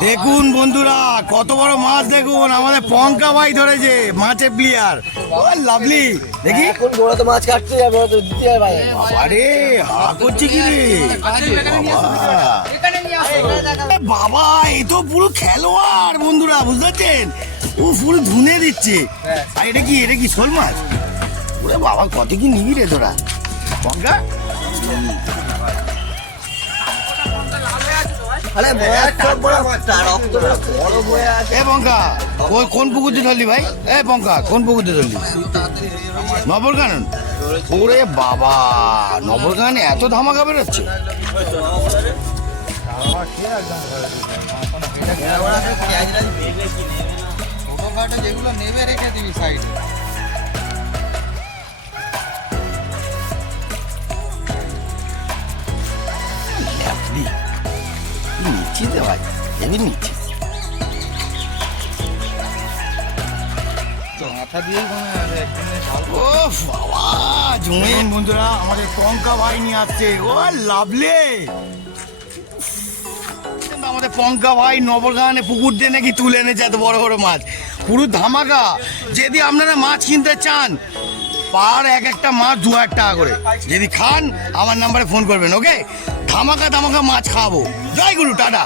দেখুন বন্ধুরা কত বড় মাছ দেখুন আমাদের পঙ্কা ভাই ধরেছে মাছের প্লেয়ার লাভলি দেখি। এখন তো মাছ কাটতে যাবে তো দিতে যাবে আরে হা করছে কি রে? বাবা। বাবা এ তো পুরো খেলোয়াড় বন্ধুরা বুঝতে পারছেন? ও পুরো ধুনে দিচ্ছে। আর এটা কি এটা কি শোল মাছ? ওরে বাবা কত কি নিবি রে তোরা। পঙ্কা? আরে এ পঙ্কা ওই কোন পুকুরতে ধরলি ভাই? এ পঙ্কা কোন পুকুরতে ধরলি? নবরকানন ওরে বাবা নবরকানন এত ধামাকা বেরোচ্ছে। যেগুলো নেবে রেখে দিবি সাইডে ল্যাপলি। কি ঝাল ও বাবা জমে। বন্ধুরা আমাদের পঙ্কা ভাই নিয়ে আসছে। ও লাভলে। আমাদের পঙ্কা ভাই নবরগানে পুকুর দিয়ে নাকি তুলে এনেছে এত বড় বড় মাছ। পুরো ধামাকা। যদি আপনারা মাছ কিনতে চান পার এক একটা মাছ দু হাজার টাকা করে। যদি খান আমার নাম্বারে ফোন করবেন ওকে? ধামাকা ধামাকা মাছ খাব জয় গুরু টাটা।